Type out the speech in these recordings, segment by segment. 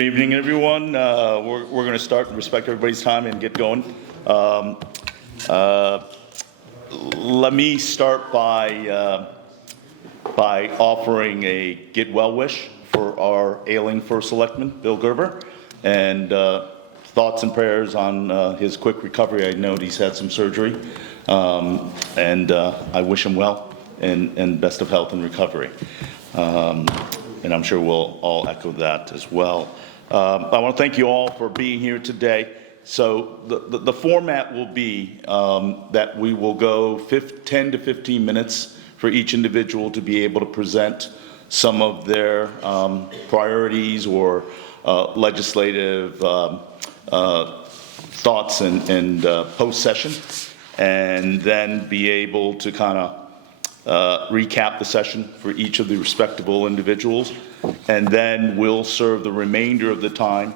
Good evening, everyone. We're going to start and respect everybody's time and get going. Let me start by offering a get well wish for our ailing first selectman, Bill Gerber, and thoughts and prayers on his quick recovery. I know he's had some surgery, and I wish him well and best of health and recovery. And I'm sure we'll all echo that as well. I want to thank you all for being here today. So the format will be that we will go 10 to 15 minutes for each individual to be able to present some of their priorities or legislative thoughts and post-session, and then be able to kind of recap the session for each of the respectable individuals, and then we'll serve the remainder of the time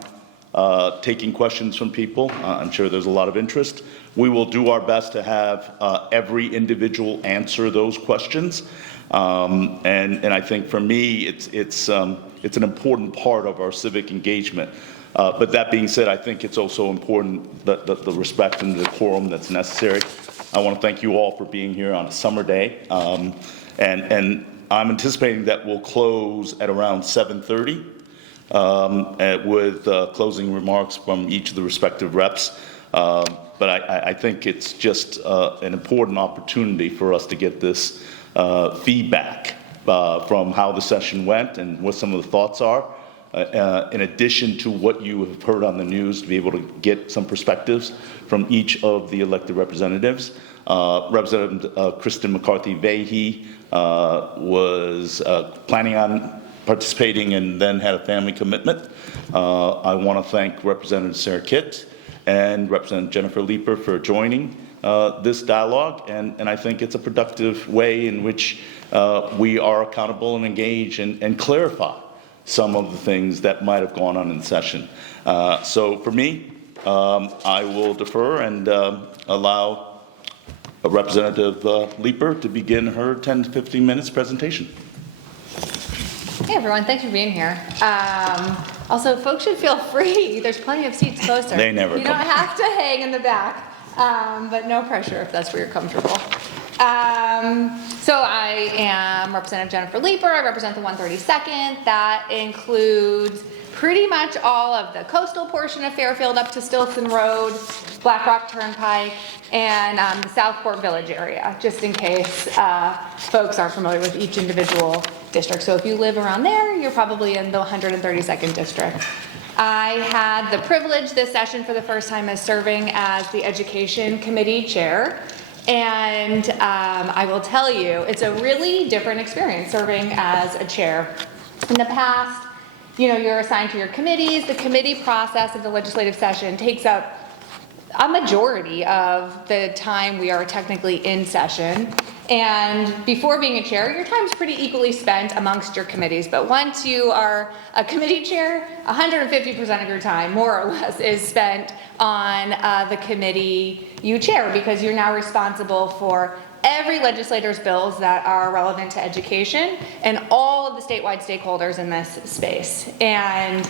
taking questions from people. I'm sure there's a lot of interest. We will do our best to have every individual answer those questions, and I think for me it's an important part of our civic engagement. But that being said, I think it's also important that the respect and the decorum that's necessary. I want to thank you all for being here on a summer day, and I'm anticipating that we'll close at around 7:30 with closing remarks from each of the respective reps. But I think it's just an important opportunity for us to get this feedback from how the session went and what some of the thoughts are. In addition to what you have heard on the news, to be able to get some perspectives from each of the elected representatives. Representative Kristen McCarthy-Vahey was planning on participating and then had a family commitment. I want to thank Representative Sarah Kitt and Representative Jennifer Leeper for joining this dialogue, and I think it's a productive way in which we are accountable and engage and clarify some of the things that might have gone on in the session. So for me, I will defer and allow Representative Leeper to begin her 10 to 15 minutes presentation. Hey everyone, thanks for being here. Also, folks should feel free. There's plenty of seats closer. They never You come. don't have to hang in the back, but no pressure if that's where you're comfortable. So I am Representative Jennifer Leeper. I represent the 132nd. That includes pretty much all of the coastal portion of Fairfield up to Stilson Road, Black Rock Turnpike, and the Southport Village area, just in case folks aren't familiar with each individual district. So if you live around there, you're probably in the 132nd district. I had the privilege this session for the first time as serving as the Education Committee Chair. And I will tell you, it's a really different experience serving as a chair. In the past, you know, you're assigned to your committees. The committee process of the legislative session takes up a majority of the time we are technically in session. And before being a chair, your time's pretty equally spent amongst your committees. But once you are a committee chair, 150% of your time, more or less, is spent on the committee you chair, because you're now responsible for every legislator's bills that are relevant to education and all of the statewide stakeholders in this space. And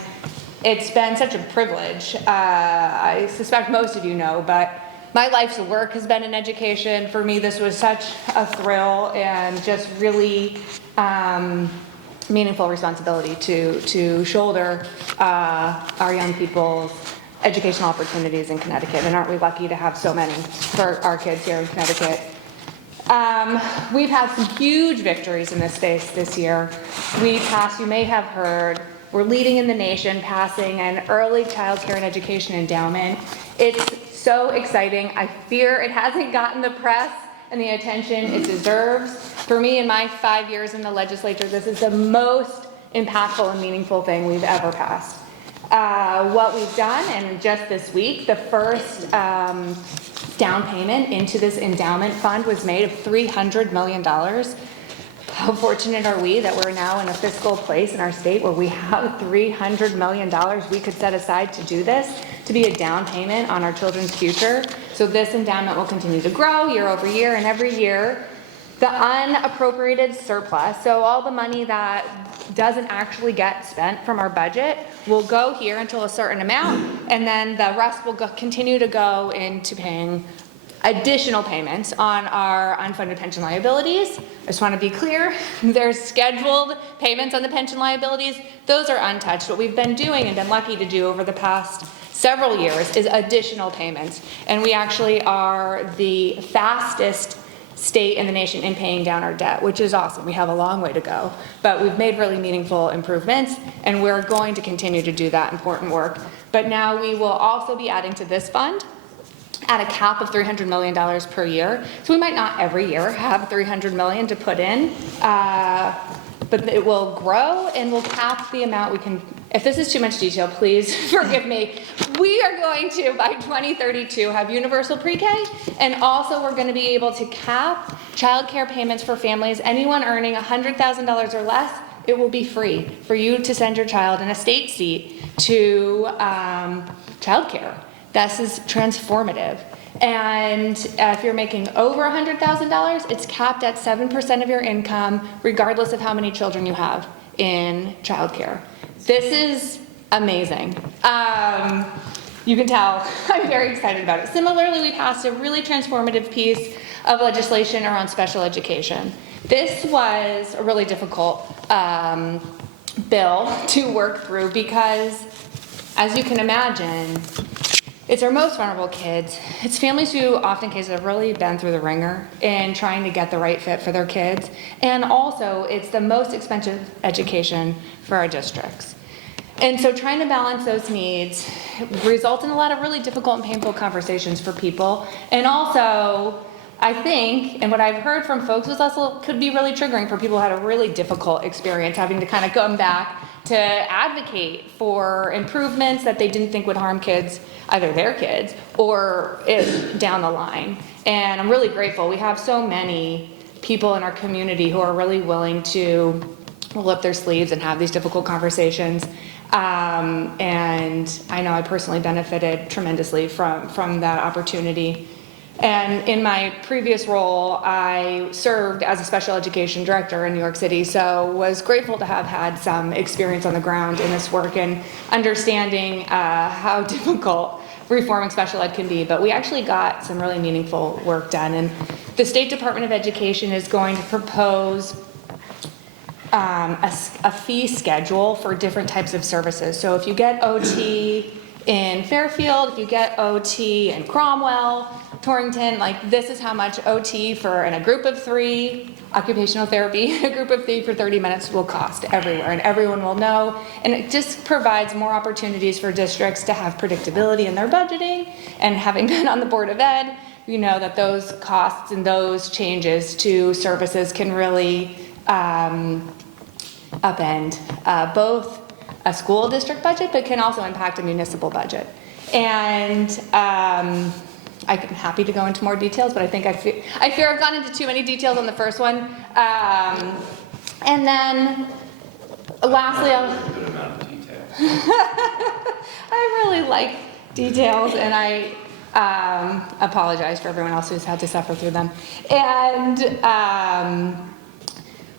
it's been such a privilege. I suspect most of you know, but my life's work has been in education. For me, this was such a thrill and just really meaningful responsibility to shoulder our young people's educational opportunities in Connecticut. And aren't we lucky to have so many for our kids here in Connecticut? We've had some huge victories in this space this year. We passed, you may have heard, we're leading in the nation, passing an early child care and education endowment. It's so exciting. I fear it hasn't gotten the press and the attention it deserves. For me, in my 5 years in the legislature, this is the most impactful and meaningful thing we've ever passed. What we've done, and just this week, the first down payment into this endowment fund was made of $300 million. How fortunate are we that we're now in a fiscal place in our state where we have $300 million we could set aside to do this, to be a down payment on our children's future. So this endowment will continue to grow year over year, and every year the unappropriated surplus, so all the money that doesn't actually get spent from our budget will go here until a certain amount, and then the rest will continue to go into paying additional payments on our unfunded pension liabilities. I just want to be clear, there's scheduled payments on the pension liabilities. Those are untouched. What we've been doing and been lucky to do over the past several years is additional payments. And we actually are the fastest state in the nation in paying down our debt, which is awesome. We have a long way to go, but we've made really meaningful improvements, and we're going to continue to do that important work. But now we will also be adding to this fund at a cap of $300 million per year. So we might not every year have $300 million to put in, but it will grow, and we'll cap the amount we can. If this is too much detail, please forgive me. We are going to, by 2032, have universal pre-K, and also we're going to be able to cap childcare payments for families. Anyone earning $100,000 or less, it will be free for you to send your child in a state seat to childcare. This is transformative. And if you're making over $100,000, it's capped at 7% of your income, regardless of how many children you have in childcare. This is amazing. You can tell I'm very excited about it. Similarly, we passed a really transformative piece of legislation around special education. This was a really difficult bill to work through because, as you can imagine, it's our most vulnerable kids. It's families who often cases have really been through the ringer in trying to get the right fit for their kids. And also, it's the most expensive education for our districts. And so trying to balance those needs results in a lot of really difficult and painful conversations for people. And also, I think, and what I've heard from folks was also could be really triggering for people who had a really difficult experience having to kind of come back to advocate for improvements that they didn't think would harm kids, either their kids or down the line. And I'm really grateful. We have so many people in our community who are really willing to roll up their sleeves and have these difficult conversations. And I know I personally benefited tremendously from that opportunity. And in my previous role, I served as a special education director in New York City, so was grateful to have had some experience on the ground in this work and understanding how difficult reforming special ed can be. But we actually got some really meaningful work done. And the State Department of Education is going to propose a fee schedule for different types of services. So if you get OT in Fairfield, if you get OT in Cromwell, Torrington, like this is how much OT for in a group of 3, occupational therapy, a group of 3 for 30 minutes will cost everywhere, and everyone will know. And it just provides more opportunities for districts to have predictability in their budgeting. And having been on the Board of Ed, you know that those costs and those changes to services can really upend both a school district budget, but can also impact a municipal budget. And I'm happy to go into more details, but I think I fear I've gone into too many details on the first one. And then lastly, I really like details, and I apologize for everyone else who's had to suffer through them. And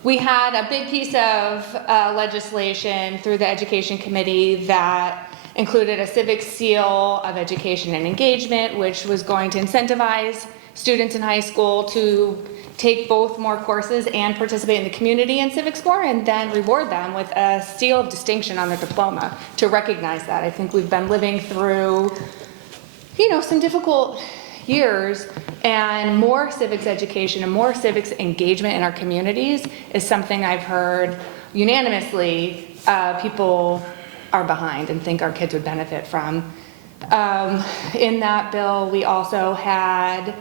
we had a big piece of legislation through the Education Committee that included a civic seal of education and engagement, which was going to incentivize students in high school to take both more courses and participate in the community in civics more, and then reward them with a seal of distinction on their diploma to recognize that. I think we've been living through, some difficult years, and more civics education and more civics engagement in our communities is something I've heard unanimously people are behind and think our kids would benefit from. In that bill, we also had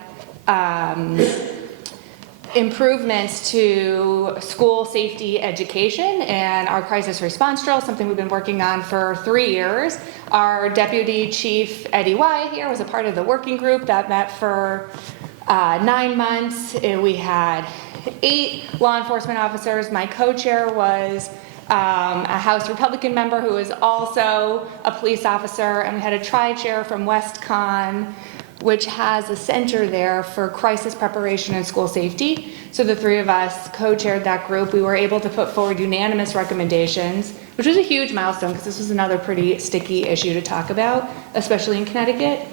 improvements to school safety education and our crisis response drill, something we've been working on for 3 years. Our Deputy Chief Eddie Wyatt here was a part of the working group that met for 9 months. We had 8 law enforcement officers. My co-chair was a House Republican member who was also a police officer, and we had a tri-chair from West Con. which has a center there for crisis preparation and school safety. So the three of us co-chaired that group. We were able to put forward unanimous recommendations, which was a huge milestone because this was another pretty sticky issue to talk about, especially in Connecticut.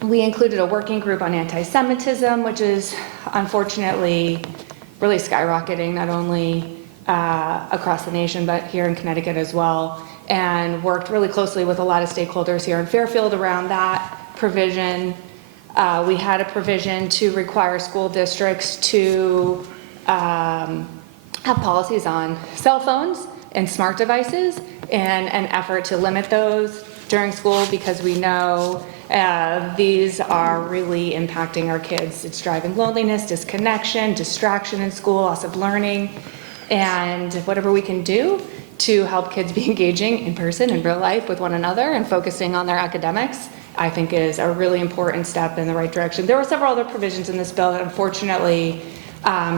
We included a working group on anti-Semitism, which is unfortunately really skyrocketing, not only across the nation, but here in Connecticut as well, and worked really closely with a lot of stakeholders here in Fairfield around that provision. We had a provision to require school districts to have policies on cell phones and smart devices, and an effort to limit those during school because we know these are really impacting our kids. It's driving loneliness, disconnection, distraction in school, loss of learning, and whatever we can do to help kids be engaging in person in real life with one another and focusing on their academics, I think is a really important step in the right direction. There were several other provisions in this bill that unfortunately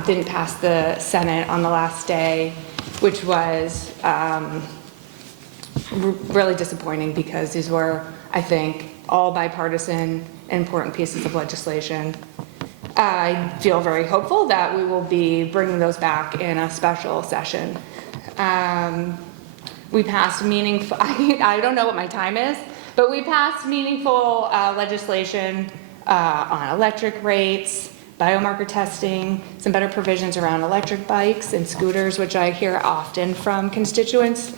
didn't pass the Senate on the last day, which was really disappointing because these were, I think, all bipartisan important pieces of legislation. I feel very hopeful that we will be bringing those back in a special session. We passed meaningful, I don't know what my time is, but we passed meaningful legislation on electric rates, biomarker testing, some better provisions around electric bikes and scooters, which I hear often from constituents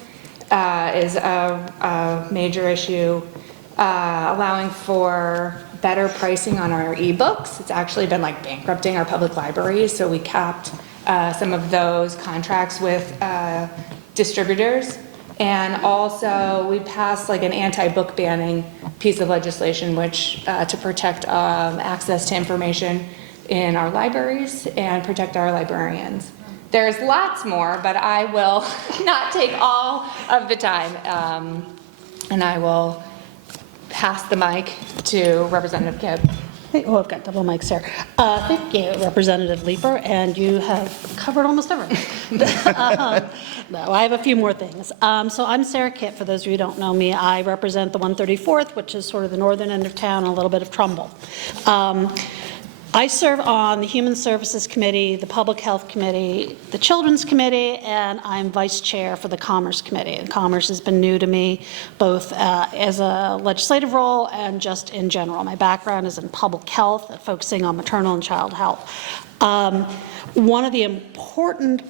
is a major issue. Allowing for better pricing on our ebooks. It's actually been like bankrupting our public libraries, so we capped some of those contracts with distributors. And also we passed like an anti-book banning piece of legislation which to protect access to information in our libraries and protect our librarians. There's lots more, but I will not take all of the time, and I will pass the mic to Representative Kibb. Well, I've got double mics here. Thank you, Representative Leeper, and you have covered almost everything. No, I have a few more things. So I'm Sarah Kitt, for those of you who don't know me. I represent the 134th, which is sort of the northern end of town, and a little bit of Trumbull. I serve on the Human Services Committee, the Public Health Committee, the Children's Committee, and I'm Vice Chair for the Commerce Committee. And Commerce has been new to me, both as a legislative role and just in general. My background is in public health, focusing on maternal and child health. One of the important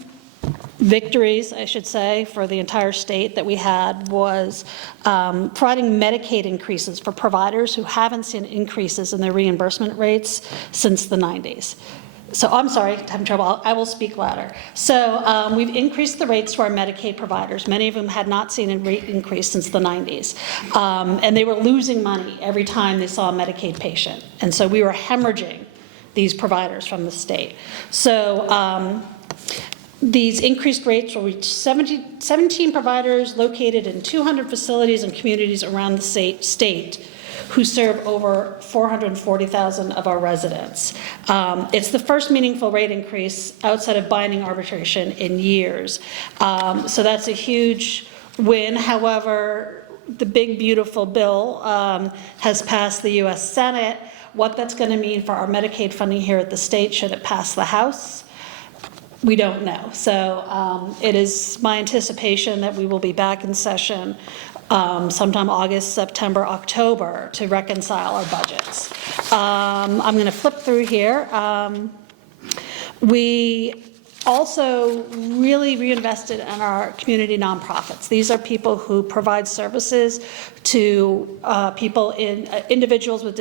victories, I should say, for the entire state that we had was providing Medicaid increases for providers who haven't seen increases in their reimbursement rates since the 90s. So I'm sorry, I'm having trouble. I will speak louder. So we've increased the rates to our Medicaid providers. Many of them had not seen a rate increase since the 90s. And they were losing money every time they saw a Medicaid patient. And so we were hemorrhaging these providers from the state. So these increased rates will reach 17 providers located in 200 facilities and communities around the state who serve over 440,000 of our residents. It's the first meaningful rate increase outside of binding arbitration in years. So that's a huge win. However, the big, beautiful bill has passed the U.S. Senate. What that's going to mean for our Medicaid funding here at the state, should it pass the House, we don't know. So it is my anticipation that we will be back in session sometime August, September, October to reconcile our budgets. I'm going to flip through here. We also really reinvested in our community nonprofits. These are people who provide services to people in individuals with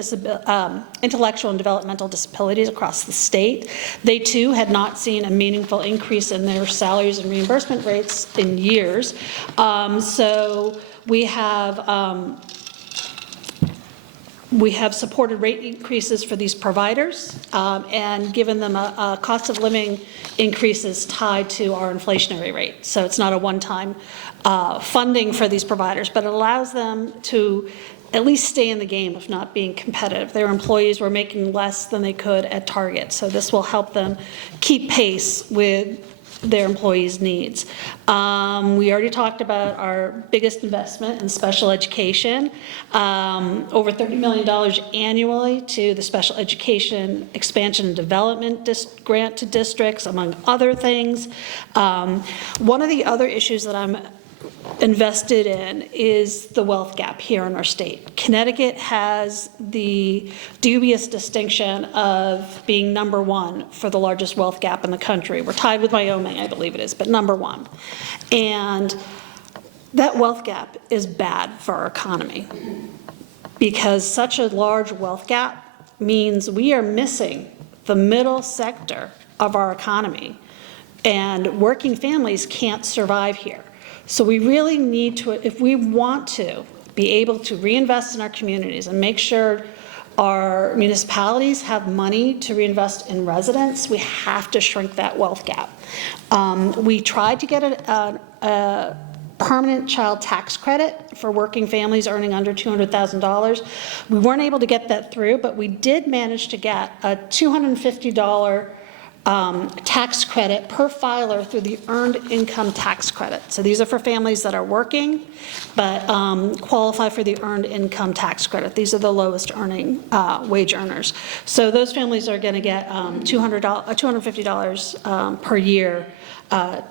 intellectual and developmental disabilities across the state. They too had not seen a meaningful increase in their salaries and reimbursement rates in years. So we have supported rate increases for these providers and given them a cost of living increases tied to our inflationary rate. So it's not a one-time funding for these providers, but it allows them to at least stay in the game of not being competitive. Their employees were making less than they could at Target, so this will help them keep pace with their employees' needs. We already talked about our biggest investment in special education, over $30 million annually to the Special Education Expansion and Development Grant to districts, among other things. One of the other issues that I'm invested in is the wealth gap here in our state. Connecticut has the dubious distinction of being number one for the largest wealth gap in the country. We're tied with Wyoming, I believe it is, but number one. And that wealth gap is bad for our economy because such a large wealth gap means we are missing the middle sector of our economy, and working families can't survive here. So we really need to, if we want to be able to reinvest in our communities and make sure our municipalities have money to reinvest in residents, we have to shrink that wealth gap. We tried to get a permanent child tax credit for working families earning under $200,000. We weren't able to get that through, but we did manage to get a $250 tax credit per filer through the Earned Income Tax Credit. So these are for families that are working but qualify for the Earned Income Tax Credit. These are the lowest earning wage earners. So those families are going to get $250 per year to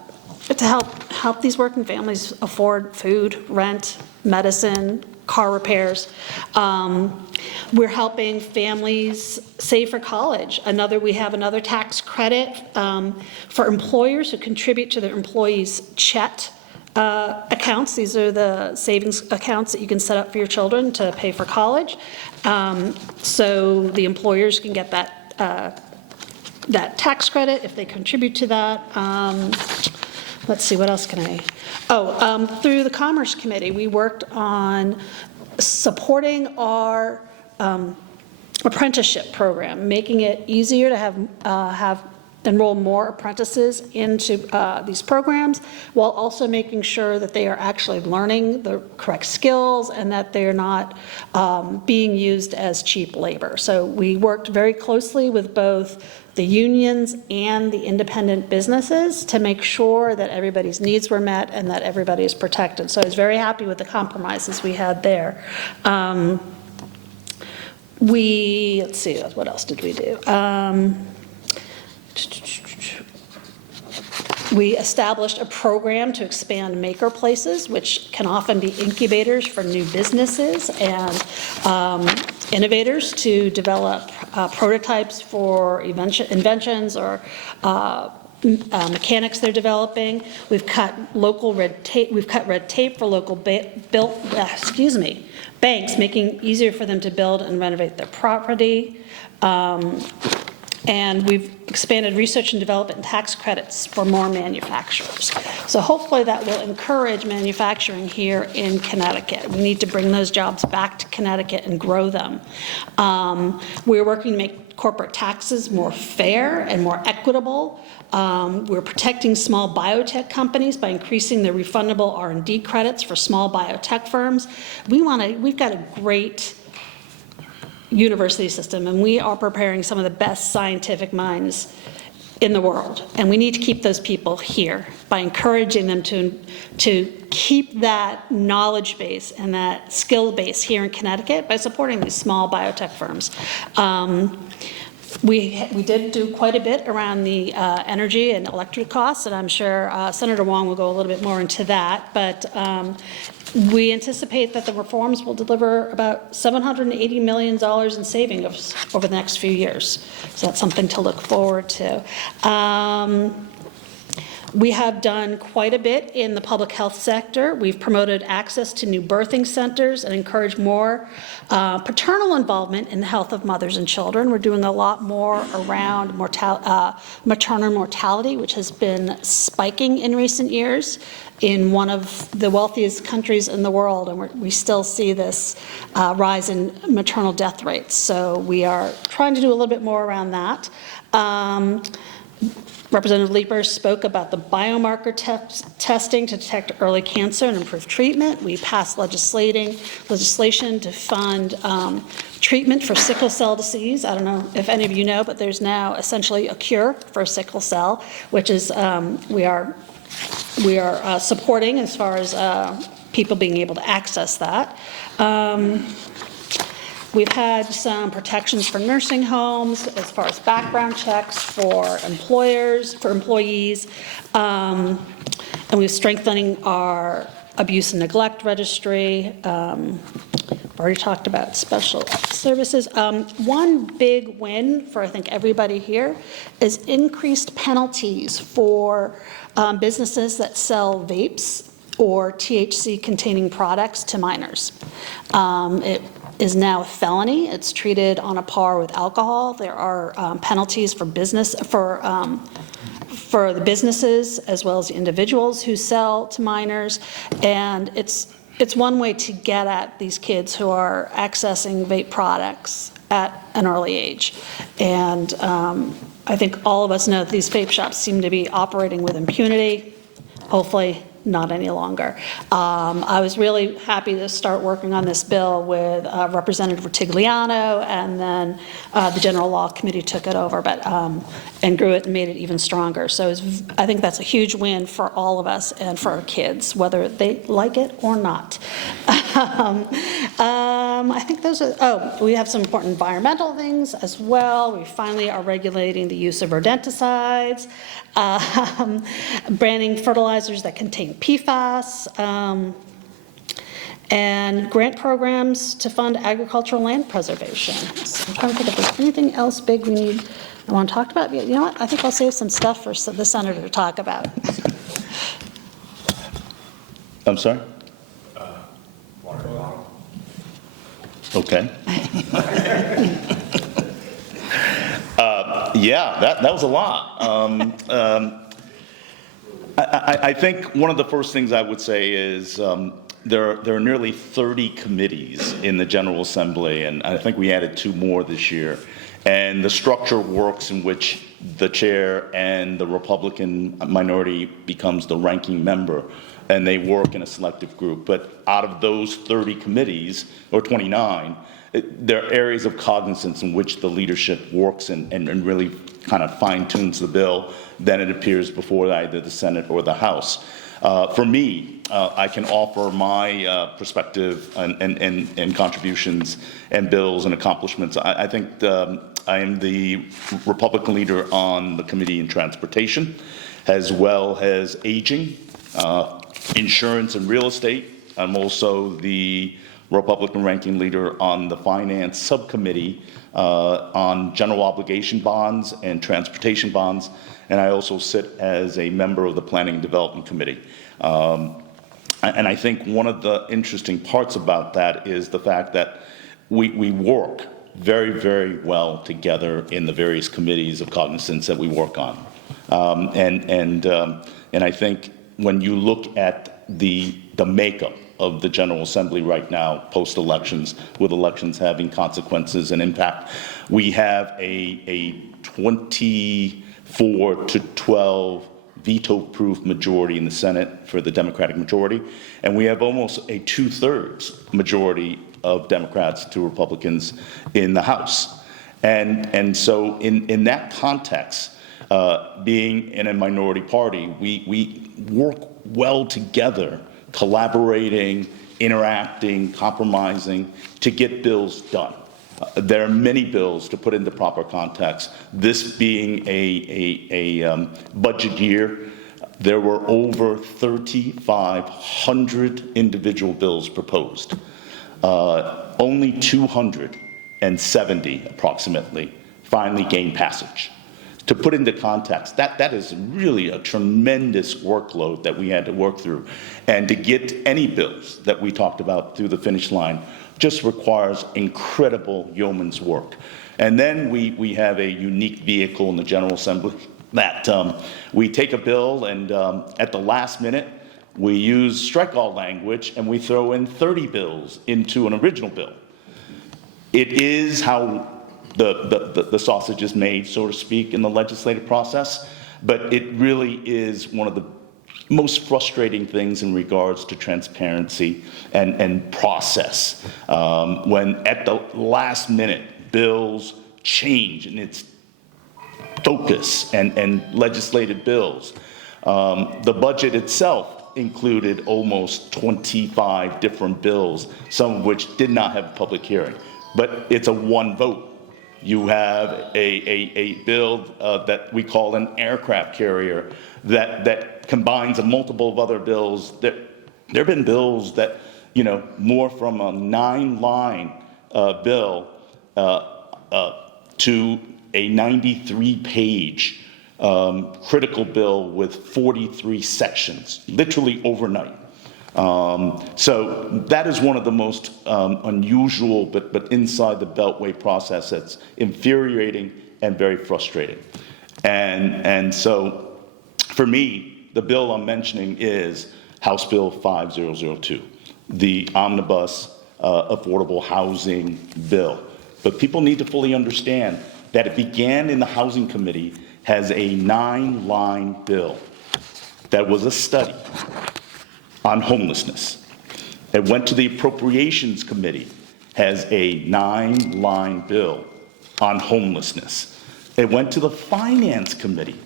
help these working families afford food, rent, medicine, car repairs. We're helping families save for college. We have another tax credit for employers who contribute to their employees' CHET accounts. These are the savings accounts that you can set up for your children to pay for college. So the employers can get that tax credit if they contribute to that. Let's see, what else can I? Through the Commerce Committee, we worked on supporting our apprenticeship program, making it easier to have enroll more apprentices into these programs, while also making sure that they are actually learning the correct skills and that they're not being used as cheap labor. So we worked very closely with both the unions and the independent businesses to make sure that everybody's needs were met and that everybody is protected. So I was very happy with the compromises we had there. Let's see, what else did we do? We established a program to expand maker places, which can often be incubators for new businesses and innovators to develop prototypes for inventions or mechanics they're developing. We've cut red tape for local banks, making it easier for them to build and renovate their property. And we've expanded research and development and tax credits for more manufacturers. So hopefully that will encourage manufacturing here in Connecticut. We need to bring those jobs back to Connecticut and grow them. We're working to make corporate taxes more fair and more equitable. We're protecting small biotech companies by increasing the refundable R&D credits for small biotech firms. We've got a great university system, and we are preparing some of the best scientific minds in the world, and we need to keep those people here by encouraging them to keep that knowledge base and that skill base here in Connecticut by supporting these small biotech firms. We did do quite a bit around the energy and electric costs, and I'm sure Senator Hwang will go a little bit more into that, but we anticipate that the reforms will deliver about $780 million in savings over the next few years. So that's something to look forward to. We have done quite a bit in the public health sector. We've promoted access to new birthing centers and encouraged more paternal involvement in the health of mothers and children. We're doing a lot more around maternal mortality, which has been spiking in recent years in one of the wealthiest countries in the world, and we still see this rise in maternal death rates. So we are trying to do a little bit more around that. Representative Leeper spoke about the biomarker testing to detect early cancer and improve treatment. We passed legislation to fund treatment for sickle cell disease. I don't know if any of you know, but there's now essentially a cure for sickle cell, which is we are supporting as far as people being able to access that. We've had some protections for nursing homes as far as background checks for employees, and we're strengthening our abuse and neglect registry. I've already talked about special services. One big win for I think everybody here is increased penalties for businesses that sell vapes or THC-containing products to minors. It is now a felony. It's treated on a par with alcohol. There are penalties for the businesses as well as the individuals who sell to minors, and it's one way to get at these kids who are accessing vape products at an early age. And I think all of us know that these vape shops seem to be operating with impunity. Hopefully not any longer. I was really happy to start working on this bill with Representative Rutigliano, and then the General Law Committee took it over, and grew it and made it even stronger. So I think that's a huge win for all of us and for our kids, whether they like it or not. I think those are, we have some important environmental things as well. We finally are regulating the use of rodenticides, banning fertilizers that contain PFAS, and grant programs to fund agricultural land preservation. So I'm trying to think if there's anything else big I want to talk about. You know what? I think I'll save some stuff for the senator to talk about. I'm sorry? Okay. Yeah, that was a lot. I think one of the first things I would say is there are nearly 30 committees in the General Assembly, and I think we added 2 more this year. And the structure works in which the chair and the Republican minority becomes the ranking member, and they work in a selective group. But out of those 30 committees, or 29, there are areas of cognizance in which the leadership works and really kind of fine-tunes the bill. Then it appears before either the Senate or the House. For me, I can offer my perspective and contributions and bills and accomplishments. I think I am the Republican leader on the Committee on Transportation, as well as aging, insurance and real estate. I'm also the Republican ranking leader on the Finance Subcommittee on general obligation bonds and transportation bonds, and I also sit as a member of the Planning and Development Committee. And I think one of the interesting parts about that is the fact that we work very, very well together in the various committees of cognizance that we work on. And I think when you look at the makeup of the General Assembly right now, post-elections, with elections having consequences and impact, we have a 24-12 veto-proof majority in the Senate for the Democratic majority, and we have almost a 2/3 majority of Democrats to Republicans in the House. And so in that context, being in a minority party, we work well together, collaborating, interacting, compromising to get bills done. There are many bills to put into proper context. This being a budget year, there were over 3,500 individual bills proposed. Only 270 approximately finally gained passage. To put into context, that is really a tremendous workload that we had to work through. And to get any bills that we talked about through the finish line just requires incredible yeoman's work. And then we have a unique vehicle in the General Assembly that we take a bill and at the last minute, we use strike-all language and we throw in 30 bills into an original bill. It is how the sausage is made, so to speak, in the legislative process. But it really is one of the most frustrating things in regards to transparency and process. When at the last minute, bills change in its focus and legislative bills. The budget itself included almost 25 different bills, some of which did not have a public hearing. But it's a one vote. You have a bill that we call an aircraft carrier that combines a multiple of other bills. There have been bills that, more from a 9-line bill to a 93-page critical bill with 43 sections, literally overnight. So that is one of the most unusual but inside the beltway process that's infuriating and very frustrating. And so for me, the bill I'm mentioning is House Bill 5002, the omnibus affordable housing bill. But people need to fully understand that it began in the Housing Committee as a 9-line bill that was a study on homelessness. It went to the Appropriations Committee as a 9-line bill on homelessness. It went to the Finance Committee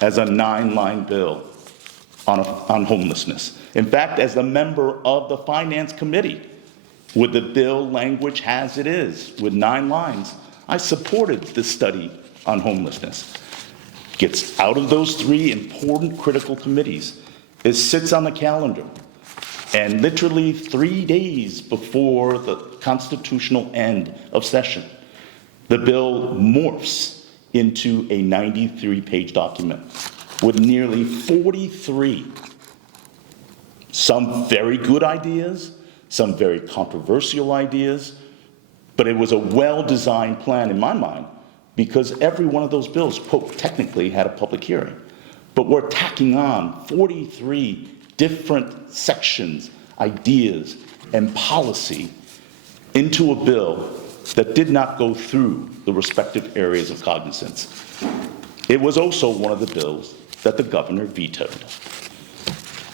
as a 9-line bill on homelessness. In fact, as a member of the Finance Committee, with the bill language as it is, with 9 lines, I supported this study on homelessness. Gets out of those 3 important critical committees. It sits on the calendar. And literally 3 days before the constitutional end of session, the bill morphs into a 93-page document with nearly 43, some very good ideas, some very controversial ideas, but it was a well-designed plan in my mind because every one of those bills, quote, technically had a public hearing. But we're tacking on 43 different sections, ideas, and policy into a bill that did not go through the respective areas of cognizance. It was also one of the bills that the governor vetoed.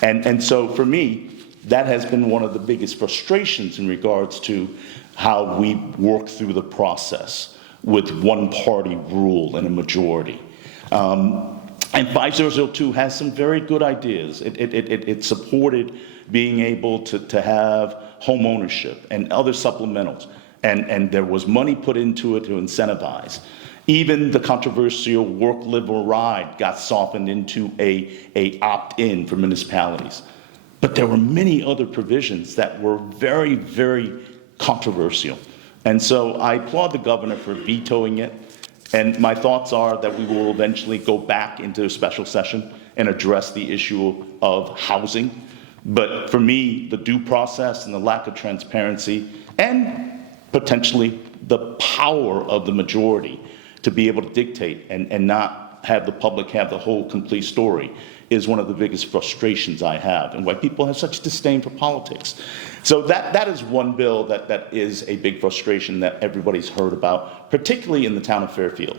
And so for me, that has been one of the biggest frustrations in regards to how we work through the process with one-party rule and a majority. And 5002 has some very good ideas. It supported being able to have home ownership and other supplementals. And there was money put into it to incentivize. Even the controversial work, live, or ride got softened into a opt-in for municipalities. But there were many other provisions that were very, very controversial. And so I applaud the governor for vetoing it. And my thoughts are that we will eventually go back into a special session and address the issue of housing. But for me, the due process and the lack of transparency and potentially the power of the majority to be able to dictate and not have the public have the whole complete story is one of the biggest frustrations I have and why people have such disdain for politics. So that is one bill that is a big frustration that everybody's heard about, particularly in the town of Fairfield,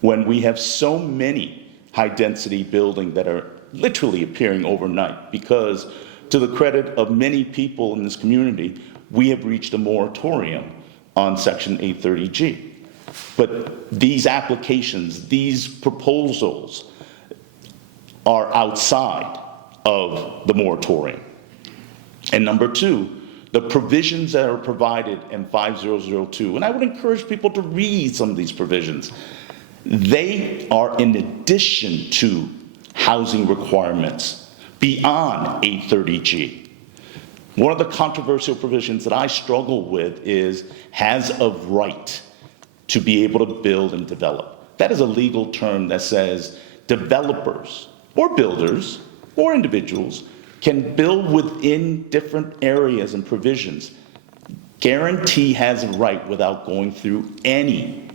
when we have so many high-density buildings that are literally appearing overnight because, to the credit of many people in this community, we have reached a moratorium on Section 830G. But these applications, these proposals are outside of the moratorium. And number 2, the provisions that are provided in 5002, and I would encourage people to read some of these provisions, they are in addition to housing requirements beyond 830G. One of the controversial provisions that I struggle with is has of right to be able to build and develop. That is a legal term that says developers or builders or individuals can build within different areas and provisions. Guarantee has a right without going through any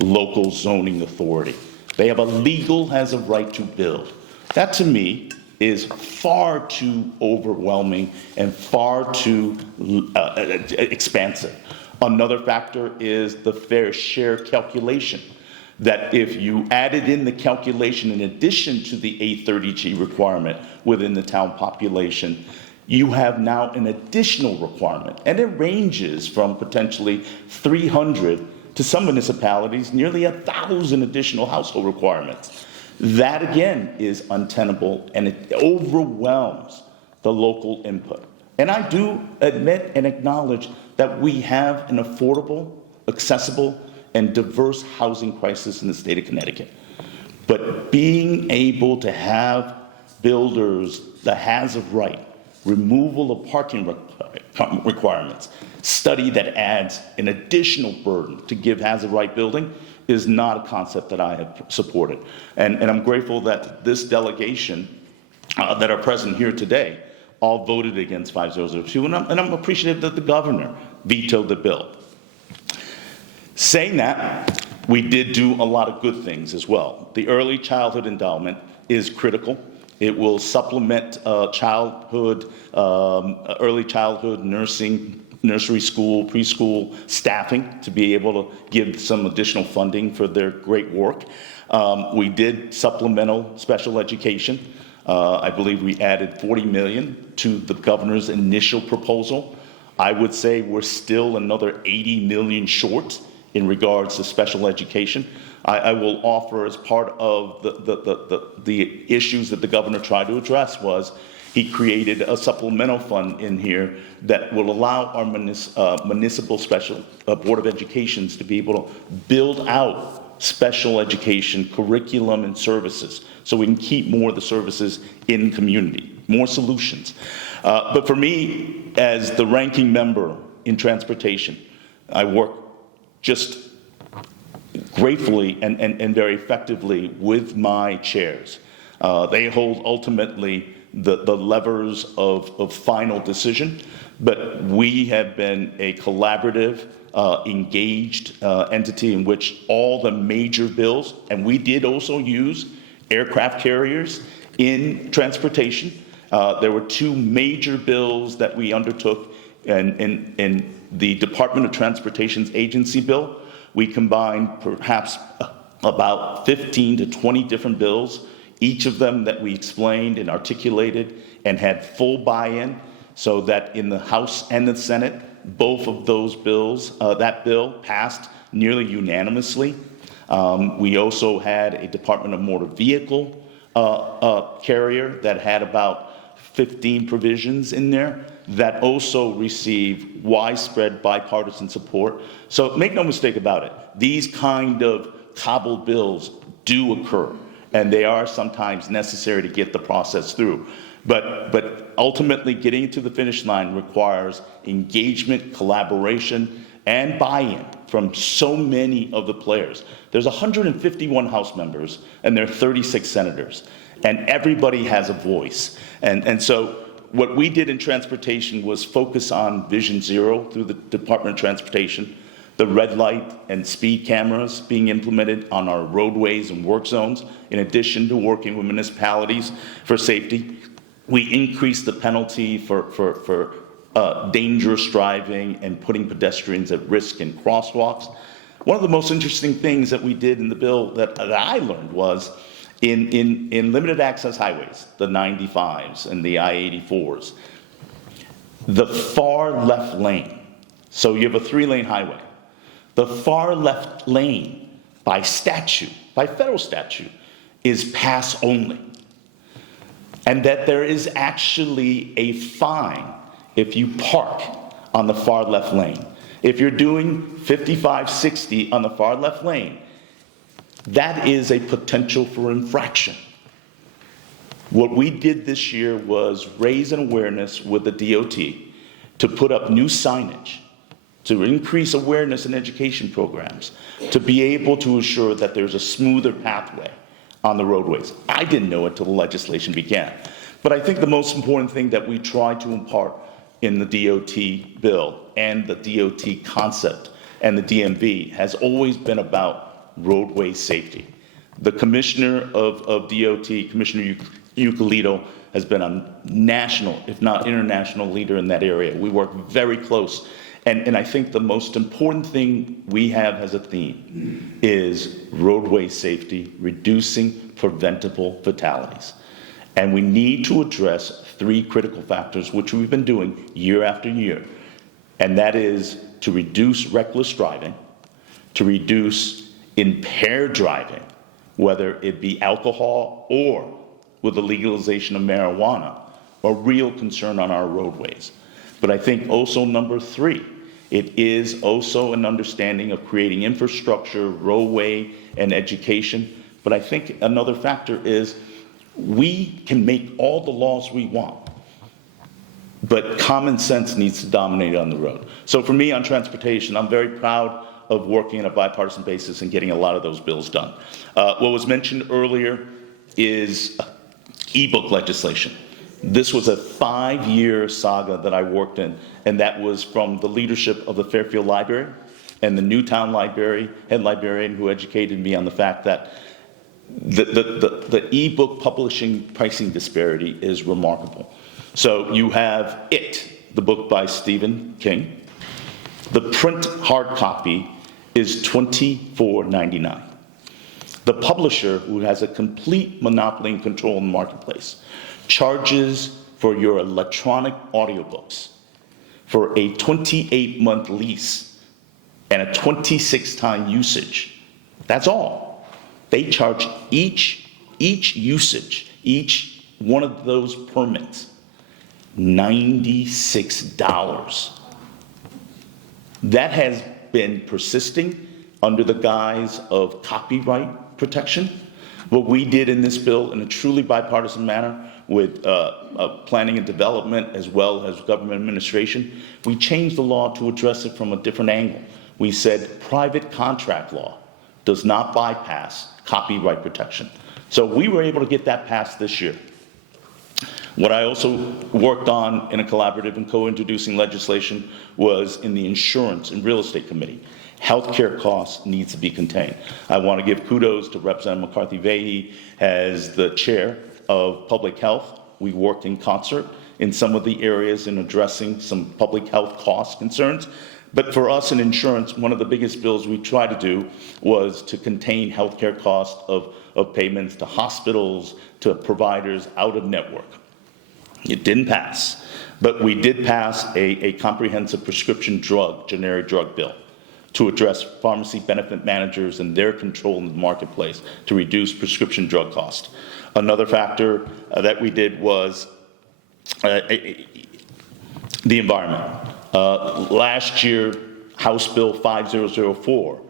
local zoning authority. They have a legal has a right to build. That to me is far too overwhelming and far too expansive. Another factor is the fair share calculation, that if you added in the calculation in addition to the 830G requirement within the town population, you have now an additional requirement. And it ranges from potentially 300 to some municipalities, nearly 1,000 additional household requirements. That again is untenable, and it overwhelms the local input. And I do admit and acknowledge that we have an affordable, accessible, and diverse housing crisis in the state of Connecticut. But being able to have builders that has of right, removal of parking requirements, study that adds an additional burden to give has of right building is not a concept that I have supported. And I'm grateful that this delegation that are present here today all voted against 5002, and I'm appreciative that the governor vetoed the bill. Saying that, we did do a lot of good things as well. The early childhood endowment is critical. It will supplement early childhood nursing, nursery school, preschool staffing to be able to give some additional funding for their great work. We did supplemental special education. I believe we added $40 million to the governor's initial proposal. I would say we're still another $80 million short in regards to special education. I will offer as part of the issues that the governor tried to address was he created a supplemental fund in here that will allow our municipal special Board of Educations to be able to build out special education curriculum and services so we can keep more of the services in community, more solutions. But for me, as the ranking member in transportation, I work just gratefully and very effectively with my chairs. They hold ultimately the levers of final decision, but we have been a collaborative, engaged entity in which all the major bills, and we did also use aircraft carriers in transportation. There were two major bills that we undertook in the Department of Transportation's agency bill. We combined perhaps about 15 to 20 different bills, each of them that we explained and articulated and had full buy-in, so that in the House and the Senate, both of those bills, that bill passed nearly unanimously. We also had a Department of Motor Vehicle carrier that had about 15 provisions in there that also received widespread bipartisan support. So make no mistake about it, these kind of cobbled bills do occur, and they are sometimes necessary to get the process through. But ultimately, getting to the finish line requires engagement, collaboration, and buy-in from so many of the players. There's 151 House members, and there are 36 senators, and everybody has a voice. And so what we did in transportation was focus on Vision Zero through the Department of Transportation, the red light and speed cameras being implemented on our roadways and work zones, in addition to working with municipalities for safety. We increased the penalty for dangerous driving and putting pedestrians at risk in crosswalks. One of the most interesting things that we did in the bill that I learned was in limited access highways, the 95s and the I-84s, the far left lane, so you have a 3-lane highway, the far left lane by statute, by federal statute, is pass only. And that there is actually a fine if you park on the far left lane. If you're doing 55, 60 on the far left lane, that is a potential for infraction. What we did this year was raise an awareness with the DOT to put up new signage, to increase awareness in education programs, to be able to ensure that there's a smoother pathway on the roadways. I didn't know it till the legislation began. But I think the most important thing that we try to impart in the DOT bill and the DOT concept and the DMV has always been about roadway safety. The commissioner of DOT, Commissioner Euclidо, has been a national, if not international, leader in that area. We work very close. And I think the most important thing we have as a theme is roadway safety, reducing preventable fatalities. And we need to address 3 critical factors, which we've been doing year after year. And that is to reduce reckless driving, to reduce impaired driving, whether it be alcohol or with the legalization of marijuana, a real concern on our roadways. But I think also number 3, it is also an understanding of creating infrastructure, roadway, and education. But I think another factor is we can make all the laws we want, but common sense needs to dominate on the road. So for me on transportation, I'm very proud of working on a bipartisan basis and getting a lot of those bills done. What was mentioned earlier is e-book legislation. This was a 5-year saga that I worked in, and that was from the leadership of the Fairfield Library and the Newtown Library, head librarian who educated me on the fact that the e-book publishing pricing disparity is remarkable. So you have It, the book by Stephen King. The print hard copy is $24.99. The publisher, who has a complete monopoly and control in the marketplace, charges for your electronic audiobooks for a 28-month lease and a 26-time usage. That's all. They charge each usage, each one of those permits, $96. That has been persisting under the guise of copyright protection. What we did in this bill in a truly bipartisan manner with planning and development as well as government administration, we changed the law to address it from a different angle. We said private contract law does not bypass copyright protection. So we were able to get that passed this year. What I also worked on in a collaborative and co-introducing legislation was in the Insurance and Real Estate Committee. Healthcare costs needs to be contained. I want to give kudos to Representative McCarthy-Vahey as the chair of Public Health. We worked in concert in some of the areas in addressing some public health cost concerns. But for us in insurance, one of the biggest bills we tried to do was to contain healthcare costs of payments to hospitals, to providers out of network. It didn't pass, but we did pass a comprehensive prescription drug, generic drug bill to address pharmacy benefit managers and their control in the marketplace to reduce prescription drug cost. Another factor that we did was the environment. Last year, House Bill 5004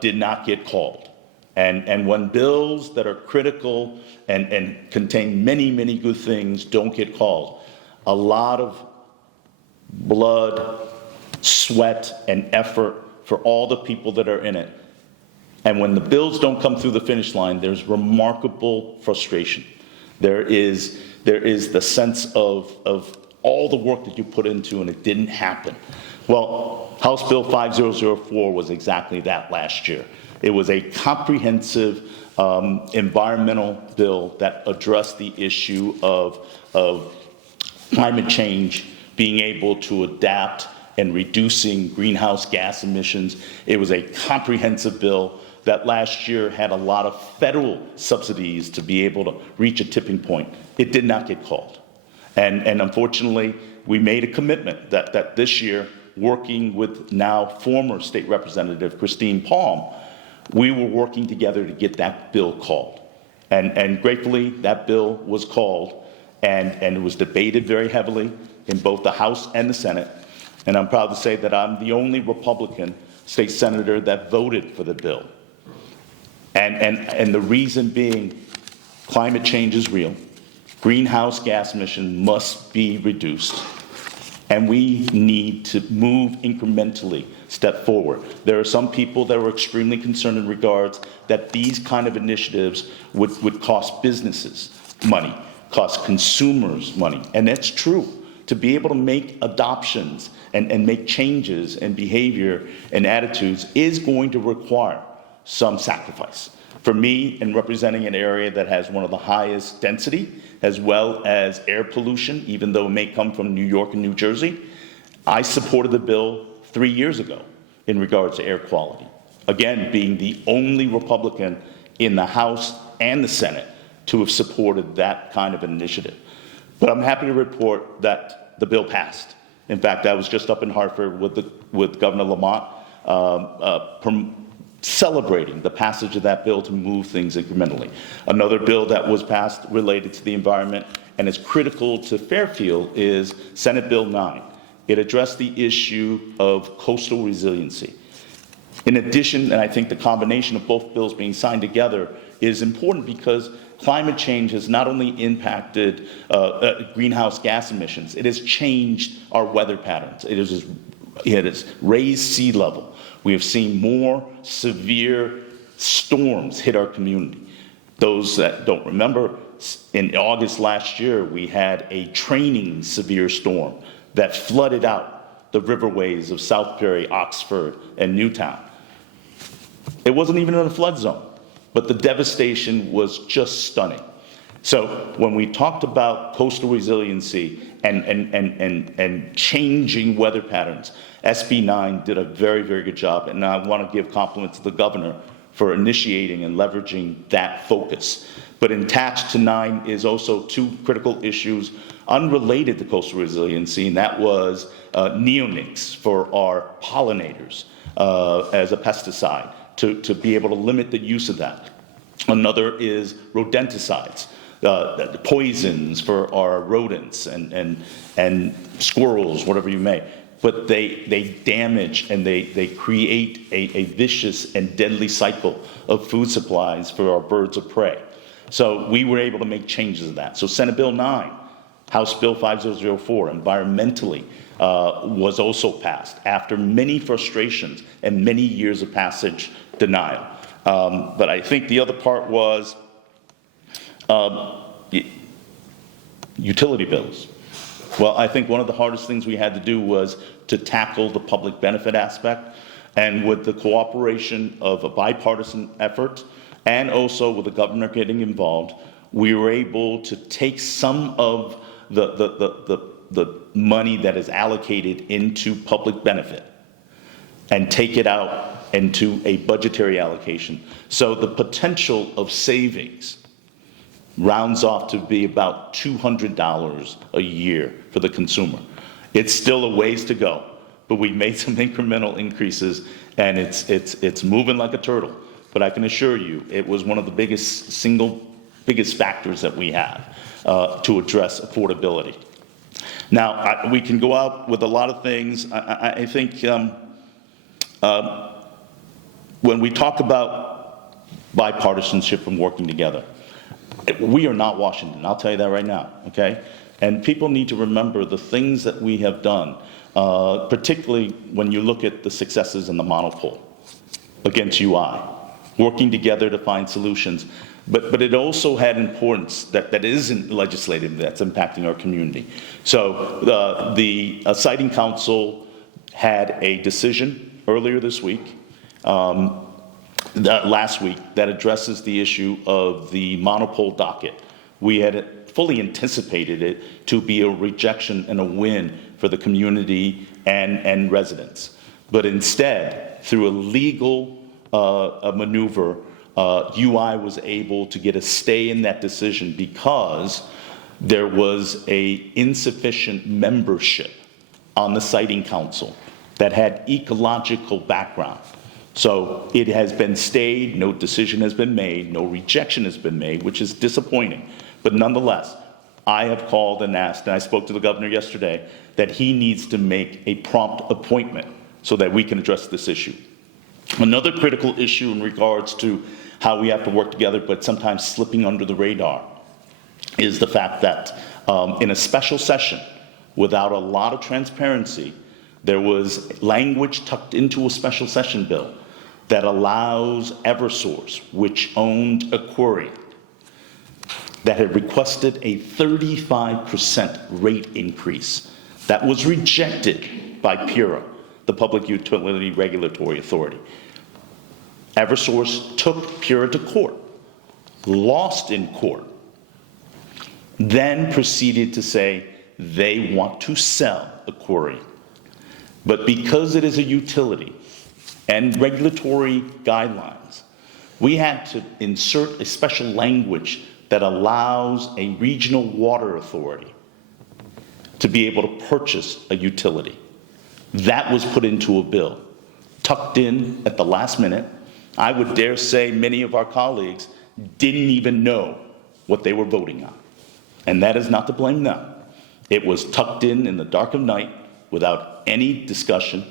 did not get called. And when bills that are critical and contain many, many good things don't get called, a lot of blood, sweat, and effort for all the people that are in it. And when the bills don't come through the finish line, there's remarkable frustration. There is the sense of all the work that you put into and it didn't happen. Well, House Bill 5004 was exactly that last year. It was a comprehensive environmental bill that addressed the issue of climate change, being able to adapt and reducing greenhouse gas emissions. It was a comprehensive bill that last year had a lot of federal subsidies to be able to reach a tipping point. It did not get called. And unfortunately, we made a commitment that this year, working with now former state representative Christine Palm, we were working together to get that bill called. And gratefully, that bill was called and it was debated very heavily in both the House and the Senate. And I'm proud to say that I'm the only Republican state senator that voted for the bill. And the reason being, climate change is real. Greenhouse gas emissions must be reduced. And we need to move incrementally, step forward. There are some people that are extremely concerned in regards that these kind of initiatives would cost businesses money, cost consumers money. And that's true. To be able to make adoptions and make changes in behavior and attitudes is going to require some sacrifice. For me, in representing an area that has one of the highest density, as well as air pollution, even though it may come from New York and New Jersey, I supported the bill 3 years ago in regards to air quality. Again, being the only Republican in the House and the Senate to have supported that kind of an initiative. But I'm happy to report that the bill passed. In fact, I was just up in Hartford with Governor Lamont celebrating the passage of that bill to move things incrementally. Another bill that was passed related to the environment and is critical to Fairfield is Senate Bill 9. It addressed the issue of coastal resiliency. In addition, and I think the combination of both bills being signed together is important because climate change has not only impacted greenhouse gas emissions, it has changed our weather patterns. It has raised sea level. We have seen more severe storms hit our community. Those that don't remember, in August last year, we had a training severe storm that flooded out the riverways of Southbury, Oxford, and Newtown. It wasn't even in a flood zone, but the devastation was just stunning. So when we talked about coastal resiliency and changing weather patterns, SB 9 did a very, very good job, and I want to give compliments to the governor for initiating and leveraging that focus. But attached to 9 is also 2 critical issues unrelated to coastal resiliency, and that was neonics for our pollinators as a pesticide, to be able to limit the use of that. Another is rodenticides, the poisons for our rodents and squirrels, whatever you may. But they damage and they create a vicious and deadly cycle of food supplies for our birds of prey. So we were able to make changes in that. So Senate Bill 9, House Bill 5004, environmentally, was also passed after many frustrations and many years of passage denial. But I think the other part was utility bills. Well, I think one of the hardest things we had to do was to tackle the public benefit aspect, and with the cooperation of a bipartisan effort and also with the governor getting involved, we were able to take some of the money that is allocated into public benefit and take it out into a budgetary allocation. So the potential of savings rounds off to be about $200 a year for the consumer. It's still a ways to go, but we made some incremental increases, and it's moving like a turtle. But I can assure you, it was one of the biggest factors that we have to address affordability. Now, we can go out with a lot of things. I think when we talk about bipartisanship and working together, we are not Washington, I'll tell you that right now, okay? And people need to remember the things that we have done, particularly when you look at the successes in the monopole against UI, working together to find solutions. But it also had importance that isn't legislative, that's impacting our community. So the Siting Council had a decision earlier this week, last week, that addresses the issue of the monopole docket. We had fully anticipated it to be a rejection and a win for the community and residents. But instead, through a legal maneuver, UI was able to get a stay in that decision because there was a insufficient membership on the Siting Council that had ecological background. So it has been stayed, no decision has been made, no rejection has been made, which is disappointing. But nonetheless, I have called and asked, and I spoke to the governor yesterday, that he needs to make a prompt appointment so that we can address this issue. Another critical issue in regards to how we have to work together, but sometimes slipping under the radar, is the fact that in a special session, without a lot of transparency, there was language tucked into a special session bill that allows Eversource, which owned Aquarium, that had requested a 35% rate increase. That was rejected by PURA, the Public Utility Regulatory Authority. Eversource took PURA to court, lost in court, then proceeded to say they want to sell Aquarium. But because it is a utility and regulatory guidelines, we had to insert a special language that allows a regional water authority to be able to purchase a utility. That was put into a bill, tucked in at the last minute. I would dare say many of our colleagues didn't even know what they were voting on. And that is not to blame them. It was tucked in the dark of night without any discussion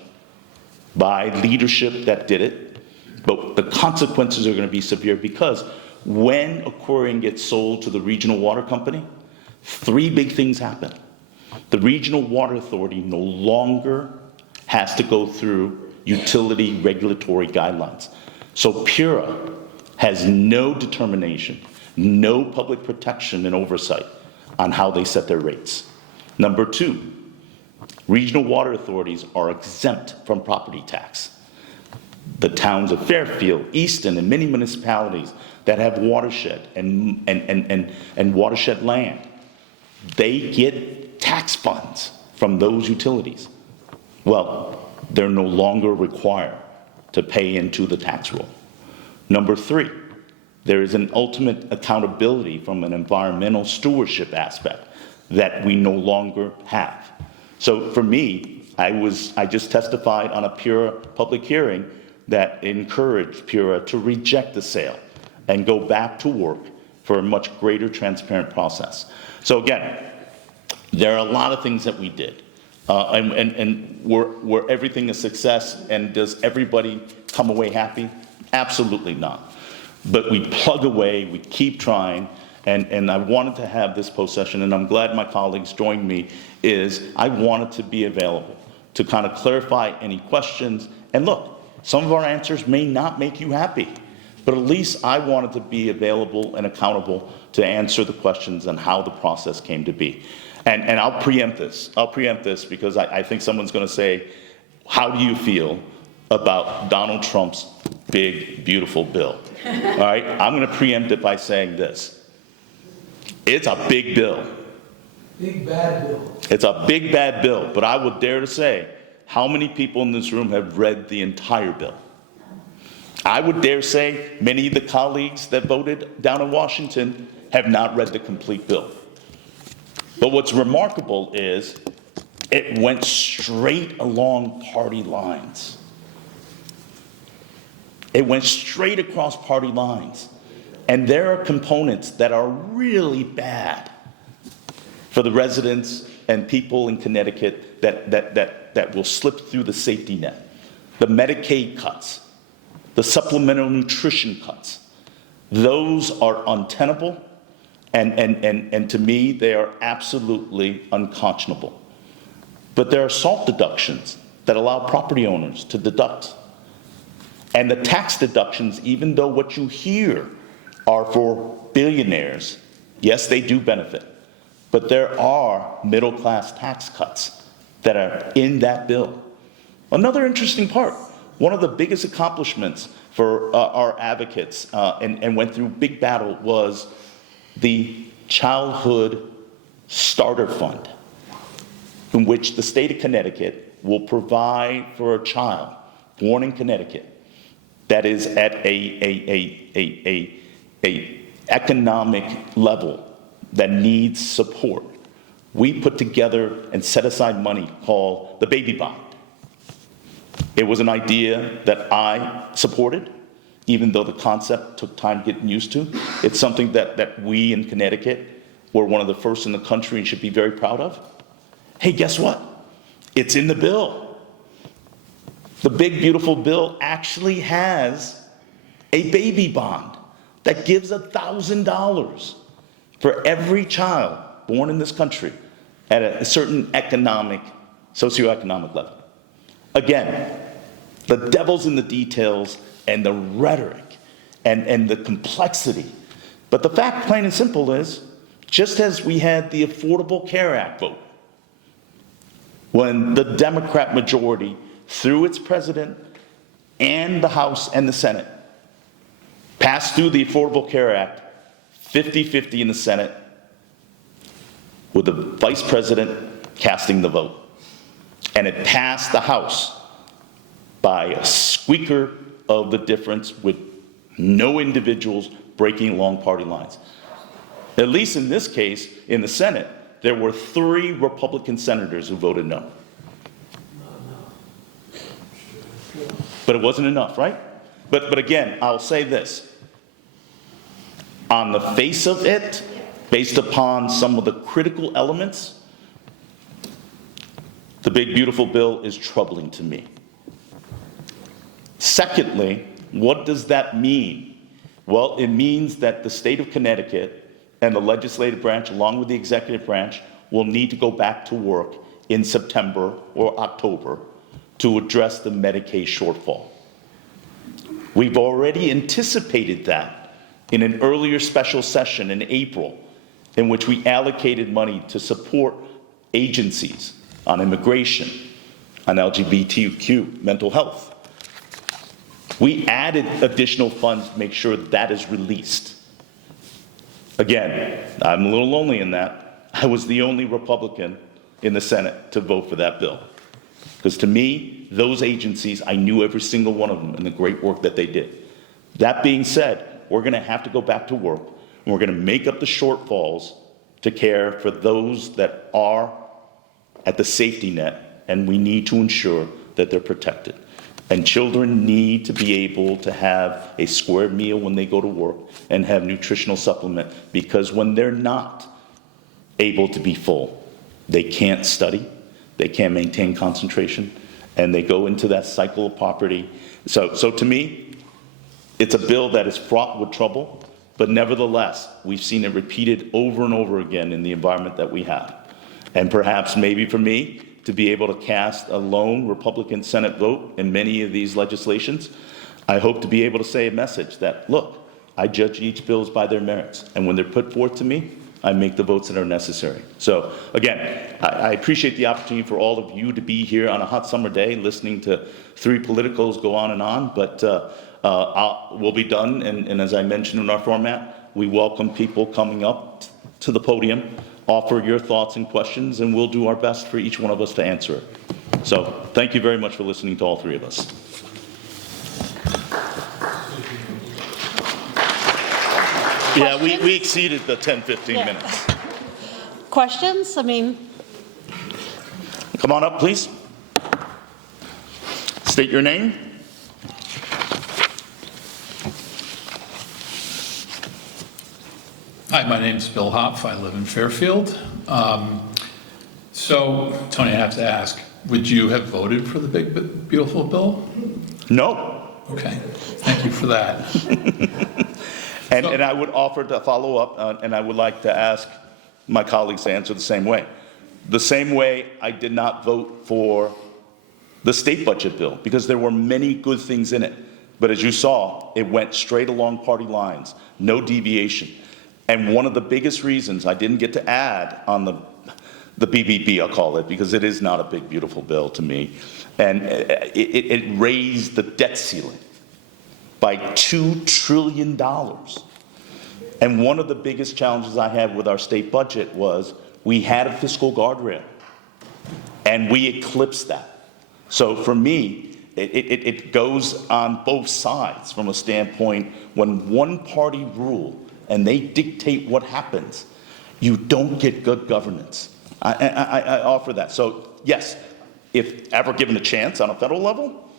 by leadership that did it. But the consequences are going to be severe because when Aquarian gets sold to the regional water company, 3 big things happen. The regional water authority no longer has to go through utility regulatory guidelines. So PURA has no determination, no public protection and oversight on how they set their rates. Number 2, regional water authorities are exempt from property tax. The towns of Fairfield, Easton, and many municipalities that have watershed and watershed land, they get tax funds from those utilities. Well, they're no longer required to pay into the tax roll. Number 3, there is an ultimate accountability from an environmental stewardship aspect that we no longer have. So for me, I just testified on a PURA public hearing that encouraged PURA to reject the sale and go back to work for a much greater transparent process. So again, there are a lot of things that we did. And were everything a success, and does everybody come away happy? Absolutely not. But we plug away, we keep trying, and I wanted to have this post-session, and I'm glad my colleagues joined me, is I wanted to be available to kind of clarify any questions. And look, some of our answers may not make you happy, but at least I wanted to be available and accountable to answer the questions on how the process came to be. And I'll preempt this. I'll preempt this because I think someone's going to say, how do you feel about Donald Trump's big, beautiful bill? All right, I'm going to preempt it by saying this. It's a big bill. Big bad bill. It's a big, bad bill, but I would dare to say, how many people in this room have read the entire bill? I would dare say many of the colleagues that voted down in Washington have not read the complete bill. But what's remarkable is it went straight along party lines. It went straight across party lines. And there are components that are really bad for the residents and people in Connecticut that will slip through the safety net. The Medicaid cuts, the supplemental nutrition cuts, those are untenable. And to me, they are absolutely unconscionable. But there are SALT deductions that allow property owners to deduct. And the tax deductions, even though what you hear are for billionaires, yes, they do benefit. But there are middle-class tax cuts that are in that bill. Another interesting part, one of the biggest accomplishments for our advocates and went through big battle was the Childhood Starter Fund, in which the state of Connecticut will provide for a child born in Connecticut that is at a economic level that needs support. We put together and set aside money called the baby bond. It was an idea that I supported, even though the concept took time getting used to. It's something that we in Connecticut were one of the first in the country and should be very proud of. Hey, guess what? It's in the bill. The big, beautiful bill actually has a baby bond that gives $1,000 for every child born in this country at a certain socioeconomic level. Again, the devil's in the details and the rhetoric and the complexity. But the fact, plain and simple, is just as we had the Affordable Care Act vote, when the Democrat majority, through its president and the House and the Senate, passed through the Affordable Care Act 50-50 in the Senate, with the vice president casting the vote. And it passed the House by a squeaker of the difference with no individuals breaking along party lines. At least in this case, in the Senate, there were 3 Republican senators who voted no. But it wasn't enough, right? But again, I'll say this. On the face of it, based upon some of the critical elements, the big beautiful bill is troubling to me. Secondly, what does that mean? Well, it means that the state of Connecticut and the legislative branch, along with the executive branch, will need to go back to work in September or October to address the Medicaid shortfall. We've already anticipated that in an earlier special session in April, in which we allocated money to support agencies on immigration, on LGBTQ, mental health. We added additional funds to make sure that is released. Again, I'm a little lonely in that. I was the only Republican in the Senate to vote for that bill. Because to me, those agencies, I knew every single one of them and the great work that they did. That being said, we're going to have to go back to work, and we're going to make up the shortfalls to care for those that are at the safety net, and we need to ensure that they're protected. And children need to be able to have a square meal when they go to work and have nutritional supplement, because when they're not able to be full, they can't study, they can't maintain concentration, and they go into that cycle of poverty. So to me, it's a bill that is fraught with trouble, but nevertheless, we've seen it repeated over and over again in the environment that we have. And perhaps maybe for me, to be able to cast a lone Republican Senate vote in many of these legislations, I hope to be able to say a message that, look, I judge each bills by their merits, and when they're put forth to me, I make the votes that are necessary. So again, I appreciate the opportunity for all of you to be here on a hot summer day, listening to 3 politicals go on and on, but we'll be done, and as I mentioned in our format, we welcome people coming up to the podium, offer your thoughts and questions, and we'll do our best for each one of us to answer it. So thank you very much for listening to all 3 of us. Yeah, we exceeded the 10, 15 Yeah. minutes. Questions? I mean, Come on up, please. State your name. Hi, my name's Bill Hopf. I live in Fairfield. So, Tony, I have to ask, would you have voted for the big, beautiful bill? No. Okay, thank you for that. And I would offer to follow up, and I would like to ask my colleagues to answer the same way. The same way I did not vote for the state budget bill, because there were many good things in it. But as you saw, it went straight along party lines, no deviation. And one of the biggest reasons I didn't get to add on the BBB, I'll call it, because it is not a big, beautiful bill to me, and it raised the debt ceiling by $2 trillion. And one of the biggest challenges I had with our state budget was we had a fiscal guardrail, and we eclipsed that. So for me, it goes on both sides from a standpoint when one party rule and they dictate what happens, you don't get good governance. I offer that. So yes, if ever given a chance on a federal level,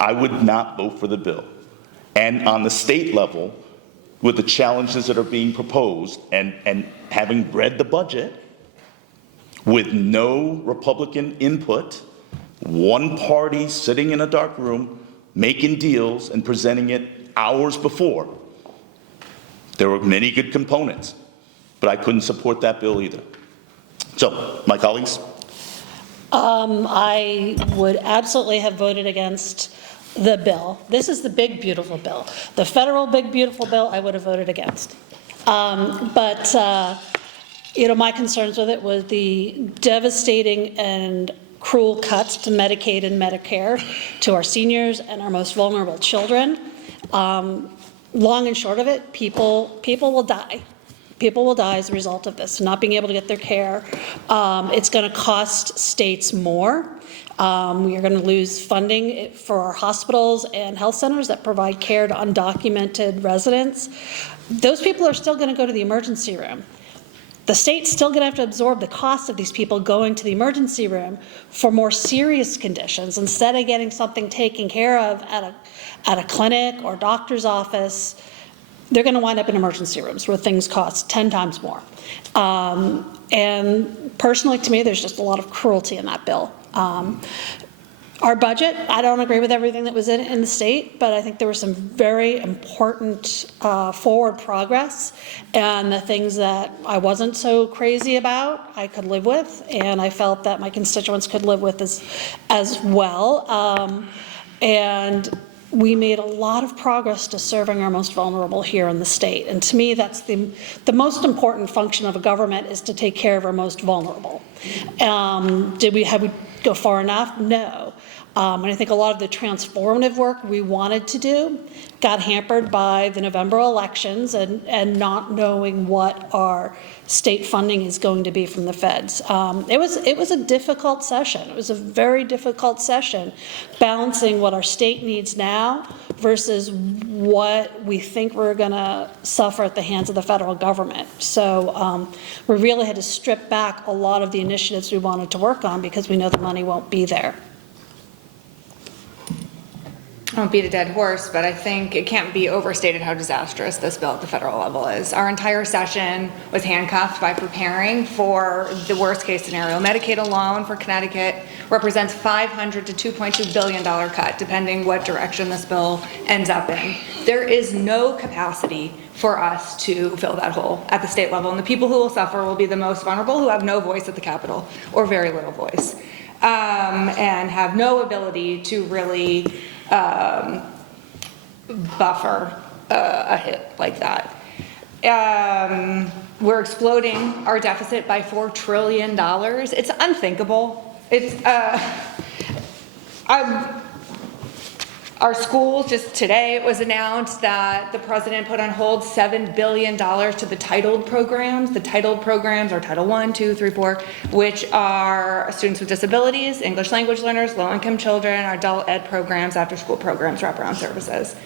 I would not vote for the bill. And on the state level, with the challenges that are being proposed, and having read the budget, with no Republican input, one party sitting in a dark room, making deals and presenting it hours before, there were many good components, but I couldn't support that bill either. So, my colleagues? I would absolutely have voted against the bill. This is the big, beautiful bill. The federal big, beautiful bill, I would have voted against. My concerns with it was the devastating and cruel cuts to Medicaid and Medicare, to our seniors and our most vulnerable children. Long and short of it, people will die. People will die as a result of this, not being able to get their care. It's going to cost states more. We are going to lose funding for our hospitals and health centers that provide care to undocumented residents. Those people are still going to go to the emergency room. The state's still going to have to absorb the cost of these people going to the emergency room for more serious conditions instead of getting something taken care of at a clinic or doctor's office. They're going to wind up in emergency rooms where things cost 10 times more. And personally, to me, there's just a lot of cruelty in that bill. Our budget, I don't agree with everything that was in the state, but I think there was some very important forward progress, and the things that I wasn't so crazy about, I could live with, and I felt that my constituents could live with as well. And we made a lot of progress to serving our most vulnerable here in the state. And to me, that's the most important function of a government, is to take care of our most vulnerable. Have we go far enough? No. And I think a lot of the transformative work we wanted to do got hampered by the November elections and not knowing what our state funding is going to be from the feds. It was a difficult session. It was a very difficult session, balancing what our state needs now versus what we think we're going to suffer at the hands of the federal government. So we really had to strip back a lot of the initiatives we wanted to work on because we know the money won't be there. I won't beat a dead horse, but I think it can't be overstated how disastrous this bill at the federal level is. Our entire session was handcuffed by preparing for the worst case scenario. Medicaid alone for Connecticut represents $500 to $2.2 billion cut, depending what direction this bill ends up in. There is no capacity for us to fill that hole at the state level, and the people who will suffer will be the most vulnerable, who have no voice at the Capitol, or very little voice, and have no ability to really buffer a hit like that. We're exploding our deficit by $4 trillion. It's unthinkable. It's our schools, just today it was announced that the president put on hold $7 billion to the titled programs. The titled programs are Title I, II, III, IV, which are students with disabilities, English language learners, low-income children, our adult ed programs, after-school programs, wraparound services.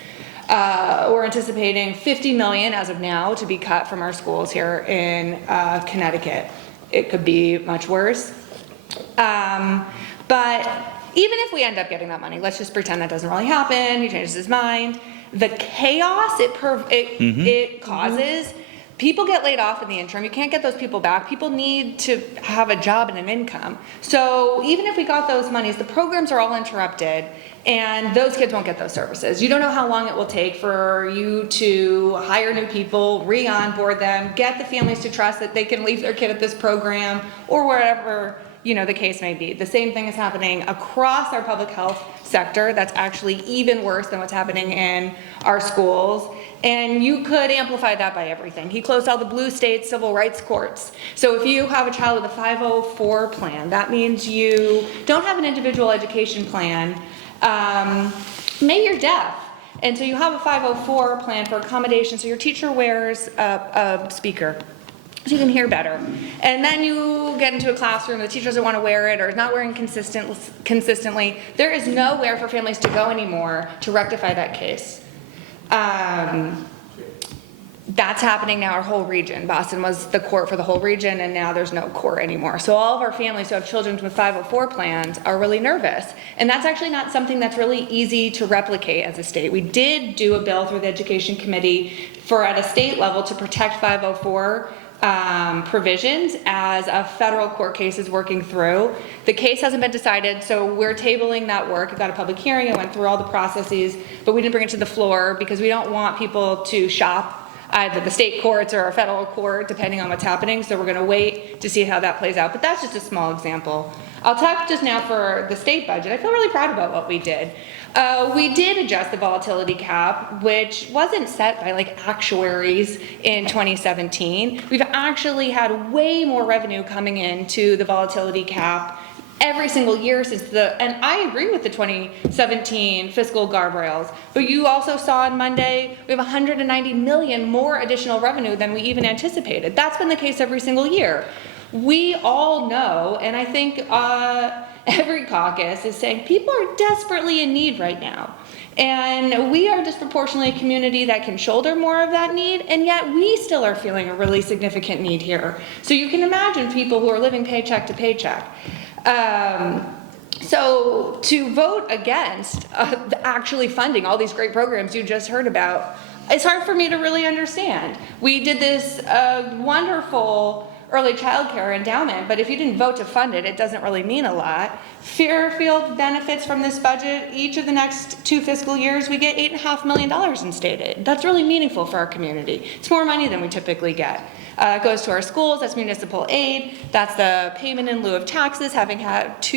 We're anticipating $50 million as of now to be cut from our schools here in Connecticut. It could be much worse. But even if we end up getting that money, let's just pretend that doesn't really happen, he changes his mind, the chaos it causes, people get laid off in the interim, you can't get those people back, people need to have a job and an income. So even if we got those monies, the programs are all interrupted, and those kids won't get those services. You don't know how long it will take for you to hire new people, re-onboard them, get the families to trust that they can leave their kid at this program, or wherever the case may be. The same thing is happening across our public health sector. That's actually even worse than what's happening in our schools. And you could amplify that by everything. He closed all the blue state civil rights courts. So if you have a child with a 504 plan, that means you don't have an individual education plan. Maybe you're deaf. And so you have a 504 plan for accommodation. So your teacher wears a speaker, so you can hear better. And then you get into a classroom, the teacher doesn't want to wear it or is not wearing consistently. There is nowhere for families to go anymore to rectify that case. That's happening now, our whole region. Boston was the court for the whole region, and now there's no court anymore. So all of our families who have children with 504 plans are really nervous. And that's actually not something that's really easy to replicate as a state. We did do a bill through the Education Committee at a state level to protect 504 provisions as a federal court case is working through. The case hasn't been decided, so we're tabling that work. It got a public hearing, it went through all the processes, but we didn't bring it to the floor because we don't want people to shop either the state courts or a federal court, depending on what's happening. So we're going to wait to see how that plays out. But that's just a small example. I'll talk just now for the state budget. I feel really proud about what we did. We did adjust the volatility cap, which wasn't set by actuaries in 2017. We've actually had way more revenue coming into the volatility cap every single year since and I agree with the 2017 fiscal guardrails, but you also saw on Monday, we have 190 million more additional revenue than we even anticipated. That's been the case every single year. We all know, and I think every caucus is saying people are desperately in need right now. And we are disproportionately a community that can shoulder more of that need, and yet we still are feeling a really significant need here. So you can imagine people who are living paycheck to paycheck. So to vote against actually funding all these great programs you just heard about, it's hard for me to really understand. We did this wonderful early child care endowment, but if you didn't vote to fund it, it doesn't really mean a lot. Fairfield benefits from this budget. Each of the next 2 fiscal years, we get $8.5 million in state aid. That's really meaningful for our community. It's more money than we typically get. It goes to our schools, that's municipal aid, that's the payment in lieu of taxes, having had 2